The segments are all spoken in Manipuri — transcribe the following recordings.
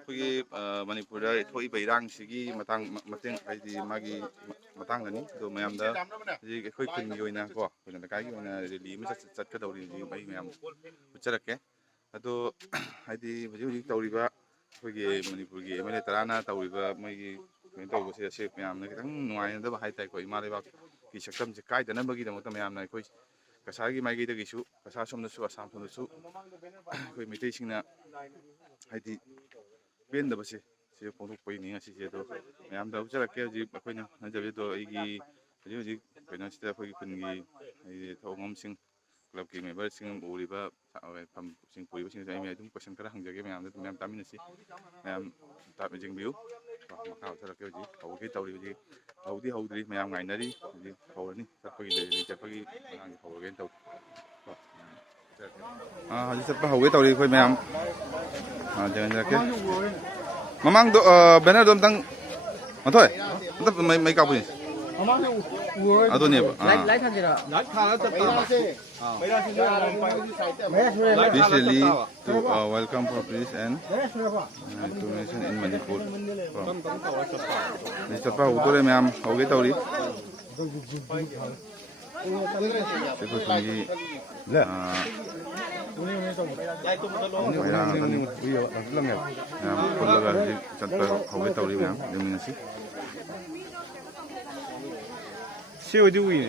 ꯑꯩꯈꯣꯏꯒꯤ ꯃꯅꯤꯄꯨꯔꯗ ꯊꯣꯛꯏꯕ ꯏꯔꯥꯡꯁꯤꯒꯤ ꯃꯇꯦꯡ ꯍꯥꯏꯗꯤ ꯃꯥꯒꯤ ꯃꯇꯥꯡꯗꯅꯤ ꯑꯗꯣ ꯃꯌꯥꯝꯗ ꯍꯧꯖꯤꯛ ꯑꯩꯈꯣꯏ ꯈꯨꯟꯒꯤ ꯑꯣꯏꯅ ꯀꯣ ꯑꯩꯈꯣꯏꯅ ꯂꯩꯀꯥꯏꯒꯤ ꯑꯣꯏꯅ ꯔꯦꯂꯤ ꯑꯃ ꯆꯠꯀꯗꯧꯔꯤ ꯍꯧꯖꯤꯛ ꯑꯩ ꯃꯌꯥꯝ ꯎꯠꯆꯔꯛꯀꯦ ꯑꯗꯣ ꯍꯥꯏꯗꯤ ꯍꯧꯖꯤꯛ ꯇꯧꯔꯤꯕ ꯑꯩꯈꯣꯏꯒꯤ ꯃꯅꯤꯄꯨꯔꯒꯤ MLA ꯇꯔꯥꯅ ꯇꯧꯔꯤꯕ ꯃꯣꯏꯒꯤ ꯀꯩꯅꯣ ꯇꯧꯕꯁꯦ ꯑꯁꯤ ꯃꯌꯥꯝꯅ ꯈꯤꯇꯪ ꯅꯨꯡꯉꯥꯏꯅꯗꯕ ꯍꯥꯏꯇꯥꯔꯦꯀꯣ ꯏꯃꯥ ꯂꯩꯕꯥꯛꯀꯤ ꯁꯛꯇꯝꯁꯦ ꯀꯥꯏꯗꯅꯕꯒꯤꯗꯃꯛꯇ ꯃꯌꯥꯝꯅ ꯑꯩꯈꯣꯏ ꯀꯁꯥꯔꯒꯤ ꯃꯥꯏꯀꯩꯗꯒꯤꯁꯨ ꯀꯁꯥꯔ ꯁꯣꯝꯗꯁꯨ ꯑꯁꯥꯝ ꯁꯣꯝꯗꯁꯨ ꯑꯩꯈꯣꯏ ꯃꯩꯇꯩꯁꯤꯡꯅ ꯍꯥꯏꯗꯤ ꯄꯦꯟꯗꯕꯁꯦ ꯁꯤ ꯐꯣꯡꯗꯣꯛꯄꯒꯤꯅꯤ ꯉꯁꯤꯁꯦ ꯑꯗꯣ ꯃꯌꯥꯝꯗ ꯎꯠꯆꯔꯛꯀꯦ ꯍꯧꯖꯤꯛ ꯑꯩꯈꯣꯏꯅ ꯍꯥꯏꯖꯕꯗꯣ ꯑꯩꯒꯤ ꯍꯧꯖꯤꯛ ꯀꯩꯅꯣꯁꯤꯗ ꯑꯩꯈꯣꯏꯒꯤ ꯈꯨꯟꯒꯤ ꯍꯥꯏꯗꯤ ꯊꯧꯔꯝꯁꯤꯡ ꯀ꯭ꯂꯕꯀꯤ ꯃꯦꯝꯕꯔꯁꯤꯡ ꯎꯔꯤꯕ ꯐꯝꯁꯤꯡ ꯄꯨꯔꯤꯕꯁꯤꯡꯁꯦ ꯑꯩ ꯑꯗꯨꯝ ꯀꯣꯏꯁꯟ ꯈꯔ ꯍꯪꯖꯒꯦ ꯃꯌꯥꯝꯗ ꯃꯌꯥꯝ ꯇꯥꯃꯤꯟꯅꯁꯤ ꯃꯌꯥꯝ ꯌꯦꯡꯕꯤꯌꯨ ꯃꯈꯥ ꯎꯠꯊꯔꯛꯀꯦ ꯍꯧꯖꯤꯛ ꯍꯧꯒꯦ ꯇꯧꯔꯤ ꯍꯧꯖꯤꯛ ꯍꯧꯗ꯭ꯔꯤ ꯃꯌꯥꯝ ꯉꯥꯏꯅꯔꯤ ꯍꯧꯖꯤꯛ ꯍꯧꯔꯅꯤ ꯆꯠꯄꯒꯤ ꯆꯠꯄꯒꯤ ꯃꯇꯥꯡꯁꯦ ꯍꯧꯔꯒꯦꯅ ꯇꯧꯔꯤ ꯍꯧꯖꯤꯛ ꯆꯠꯄ ꯍꯧꯒꯦ ꯇꯧꯔꯤ ꯑꯩꯈꯣꯏ ꯃꯌꯥꯝ ꯌꯦꯡꯍꯟꯖꯔꯛꯀꯦ ꯃꯃꯥꯡꯗꯣ ꯕꯦꯅꯔꯗꯣ ꯑꯝꯇꯪ ꯃꯊꯣꯏ ꯑꯝꯇ ꯃꯩ ꯀꯥꯞꯄꯨꯅꯤ ꯑꯗꯨꯅꯦꯕ This rally to welcome for peace and to mention in Manipur. ꯆꯠꯄ ꯍꯧꯗꯣꯔꯦ ꯃꯌꯥꯝ ꯍꯧꯒꯦ ꯇꯧꯔꯤ ꯑꯩꯈꯣꯏ ꯈꯨꯟꯒꯤ ꯃꯌꯥꯝ ꯄꯨꯜꯂꯒ ꯍꯧꯖꯤꯛ ꯆꯠꯄ ꯍꯧꯒꯦ ꯇꯧꯔꯤ ꯃꯌꯥꯝ ꯌꯦꯡꯃꯤꯟꯅꯁꯤ ꯁꯤ ꯑꯣꯏꯗꯤ ꯎꯏꯅꯦ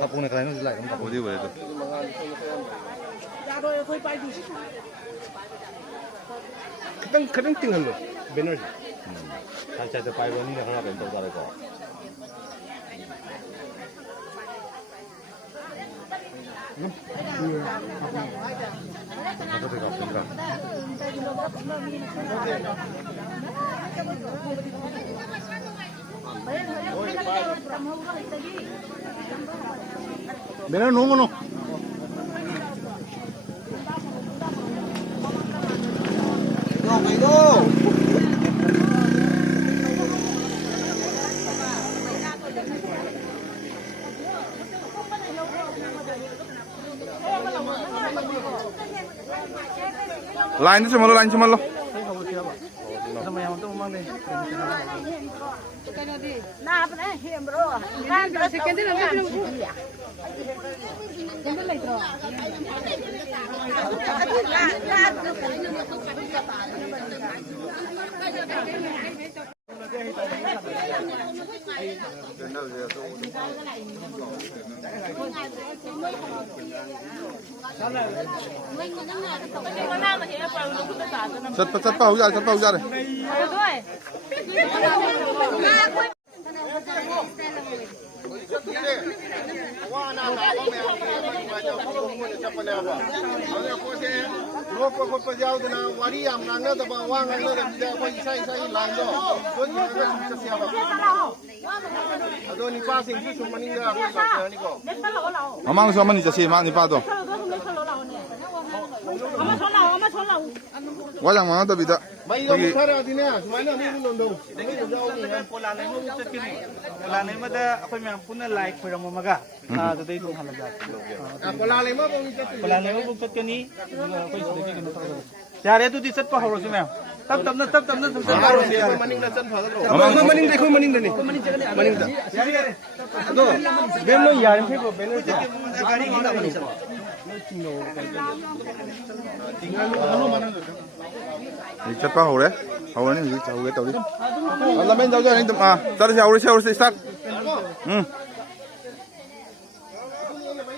ꯇꯥꯄꯣꯡꯅ ꯀꯗꯥꯏꯅꯣ ꯂꯥꯏ ꯑꯣꯏꯗꯤ ꯑꯣꯏꯔꯦ ꯑꯗꯣ खितंग तिंगलो बैनर साइड साइड पाइबो नि खरा बेन तो तारे को बैनर नो नो लाइन से चलो लाइन से मान लो चट हो जा रे ममांग सो मनी चसे मा निपा दो वाजंग मा दबिदा भाई ये खरा दिने सुमाइना नि लोंदो पोलाने मदा अखोय म्याम पुना लाइक फरममगा ददै दं हालगा पोलाले मा बुक चतकनी अखोय सिदि कनो तगो यारे तुदि चतपा हौरसु म्याम तब तबना मनिंग ना चन फगरो मनिंग देखो मनिंग दनी मनिंग दा दो बेनो यार फेको बेनो गाड़ी चप्पा हो रहे हौरनी हौगे तौरी लमेन जाउ जाउ एकदम चल हौरसे स्टार्ट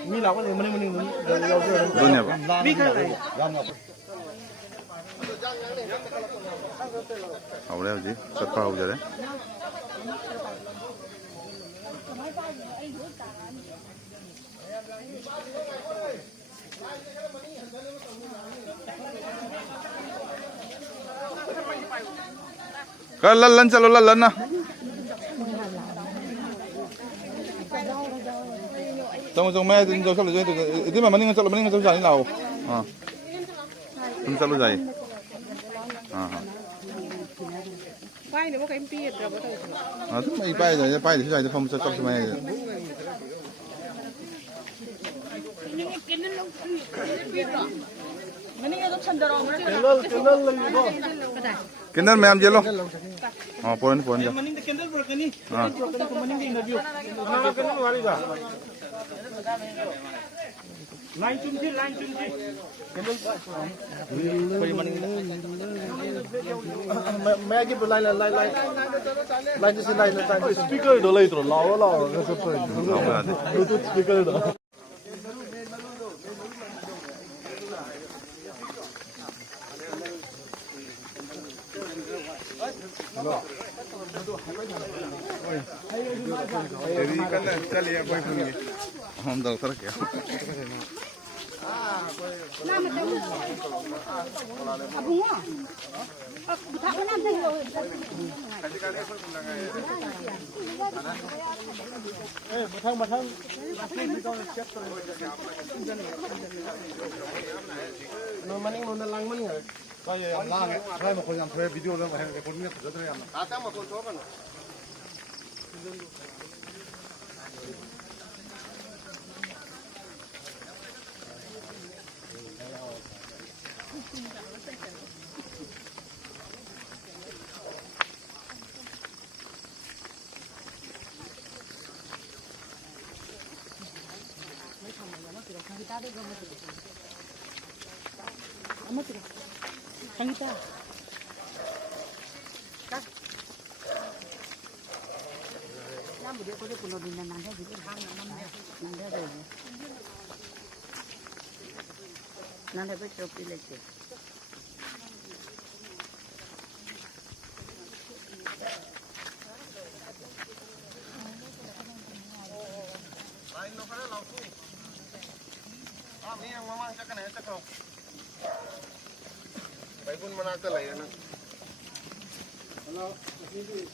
मी लाको ले मनिंग धन्यवाद मी खा हौरे हौजी चप्पा हो जरे कर लन चलो लन ना चलो मैं दिन जो चलो जो इतने में मनिंग चलो जाने लाओ हाँ तुम चलो जाए हाँ हाँ पाई ने वो कहीं पी है तो हाँ तुम ये पाई से जाए तो फम से चल से मैं मनिंग ये तो चंदरो कैंडल लगी दो Kendal ma'am jelo. Oh, poin poin ja. Maning kendal berkani. Maning interview. Nama kendal wali ga. Line chunji. Kendal. Koi maning. मैं आगे बुला line जैसे line speaker इधर ला इधर लाओ कैसे तो Bluetooth speaker इधर Jadi kan cali ya koi khunge. Hum dal tar kya. Matang. Maning mau nalang man nggak? Kaya yang lang, kaya mau yang saya video lang, kaya recordingnya sudah terang. Kata mau kontrol kan? Kita. Nam dia kode puno dinna nanda gitu. Nanda deh. Nanda betul pilih sih. Lain lo kan langsung. Ini yang mama cakap nih cakap. Baikun mana tu lah ya nak. Hello, ini.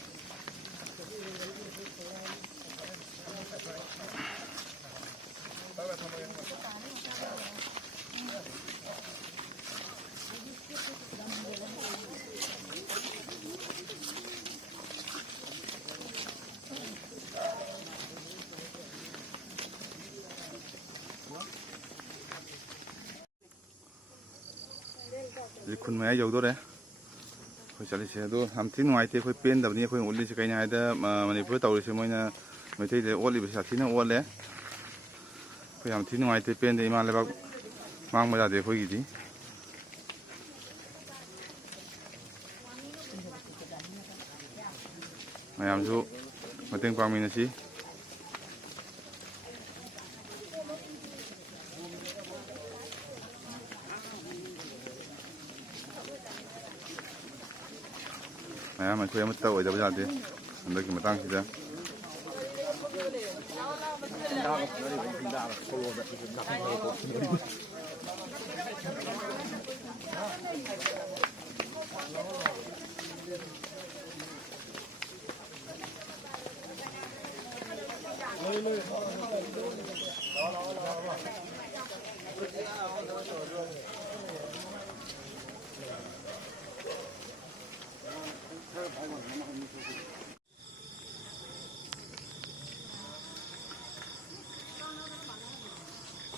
Khun mai yau dore khoi chali se do ham tin ngai te khoi pen da ni khoi uli se kai na da Manipur tawri se moina mai te oli be sa tin na ole khoi ham tin ngai te pen de ima leibak mang ma da de khoi gi ji mayam su mateng pang min si mình thuê mất tàu ở đâu ra thế? Đây cái matangseda.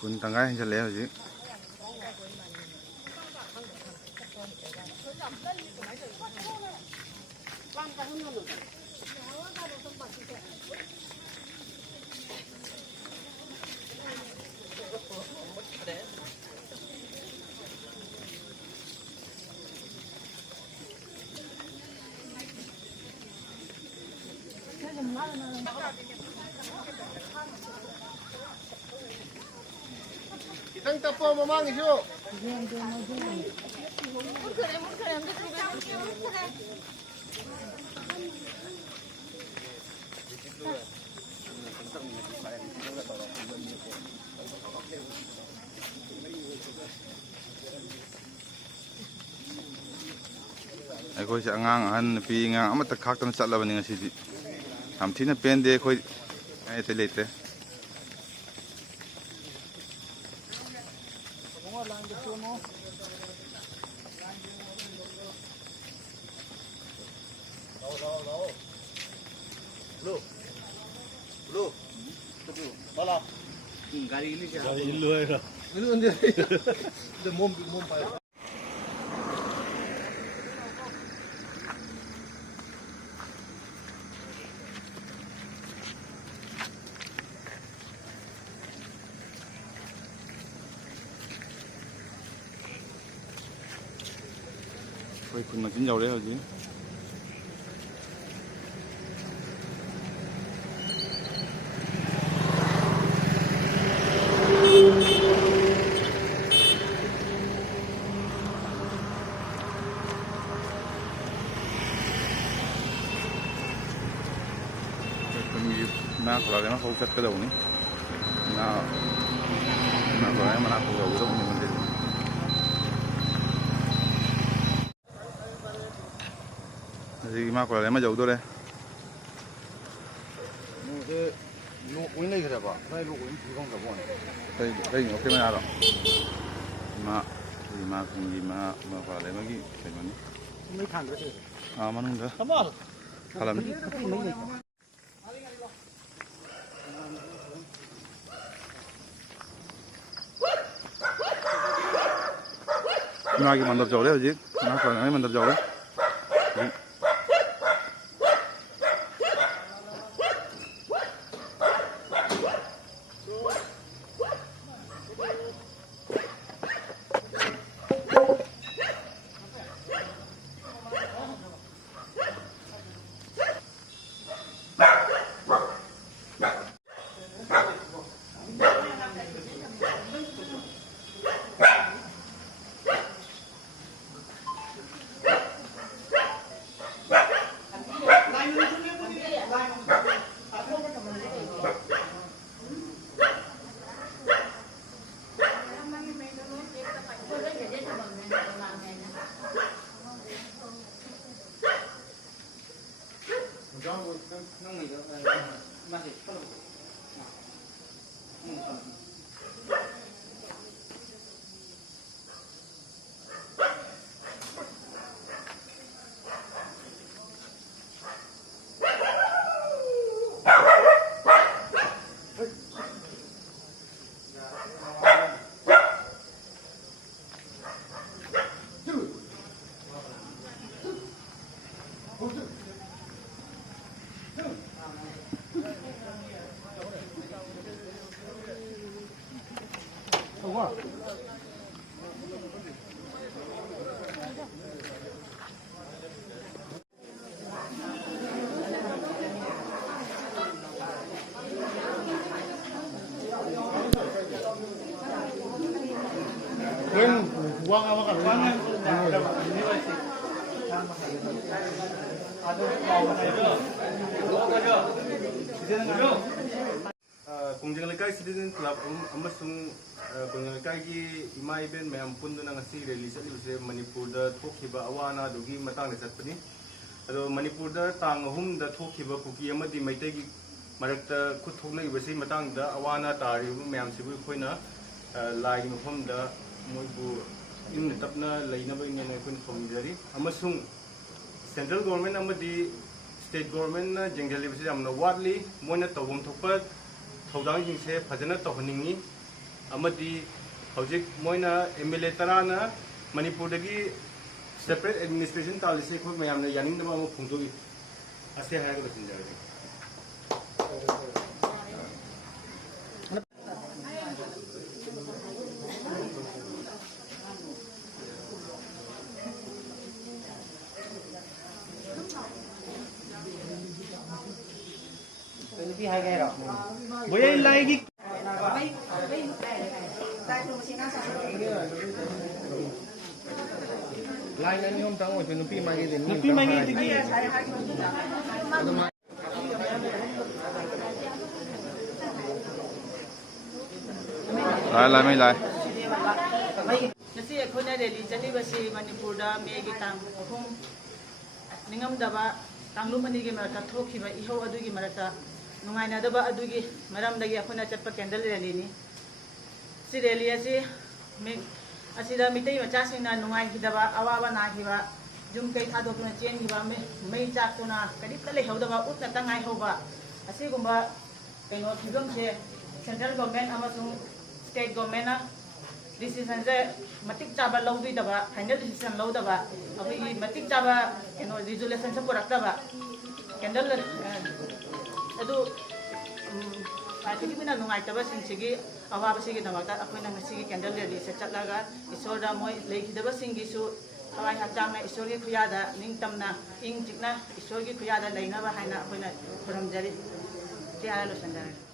Kun tanggaiจะแล้วสิItang tapo mamang isu. Khoi sẽ ngang ăn pi ngang ama tak khak tan chat la bani ngasi di ham thina pen de khoi ai te lete Gari ini siapa? Gari ilu ya. Ilu nanti. Itu mom pai. ꯑꯩꯈꯣꯏ ꯈꯨꯟ ꯃꯆꯤꯟ ꯌꯧꯔꯦ ꯍꯧꯖꯤꯛ khungi na khulale ma focus kadawni na khulale ma na focus kadawni mandir Jadi ma khulale ma jawdore no oin lai gra ba nai lo oin thi gong da bon đây okay ma aro ma khungi ma khulale ma gi kaimani Mấy thằng đó chứ. manungda Come on. khalam Nagi mandap jauh deh, nah kalau ini mandap jauh deh. Buang apa kan? Konjengleikai Citizen Club amasung Konjengleikai ki ima event mayam punduna ngasi release alibse Manipur da thokleba awana dugi matang satpani ado Manipur da tang ahum da thokleba kuki amadi maitai gi marakta khuthoknai basi matang da awana tari mayam sibu khoina lai mafam da moibu in tapna lainaba in na kun khomjari amasung central government amadi state government na jengjali bisi amna wadli moina tawum thokpa thawdang jingse phajana tawhaningi amadi hojik moina MLA tarana Manipur dagi separate administration talise khoi mayamna yaning dama phungdogi ase haga da sinjari Boleh lagi. Lain ni om tahu tu nupi magi din. Nupi magi tinggi. Lai mai lai. Nasi khunna rally chali basi Manipur da megi tang hum ningam daba tanglu mani gi marata thokiba iho adugi marata nungaina daba adugi maram dagi akhuna chatpa candle rally ni si rally asi me asida mitai macha sina nungai hidaba awawa na hiba jum kai thadokna chen hiba me mei chak tuna kadip kale hodaba utna tangai hoba asi gumba kaino thigam se central government amasung state government decision je matik chaba lawdi daba final decision law daba abhi matik chaba resolution se purak daba candle adu party bina nungaitaba singigi awaba sigi damakta akoina ngasigi candle rally se chatlaga isorda moi lekhidaba singi su ꯊꯋꯥꯏ ꯍꯛꯆꯥꯡꯅ ꯏꯁꯣꯔꯒꯤ ꯈꯨꯌꯥꯗ ꯅꯤꯡꯇꯝꯅ ꯏꯪ ꯆꯤꯛꯅ ꯏꯁꯣꯔꯒꯤ ꯈꯨꯌꯥꯗ ꯂꯩꯅꯕ ꯍꯥꯏꯅ ꯑꯩꯈꯣꯏꯅ ꯈꯨꯔꯨꯝꯖꯔꯤ ꯁꯤ ꯍꯥꯏꯔ ꯂꯣꯏꯁꯤꯟꯖꯔꯒꯦ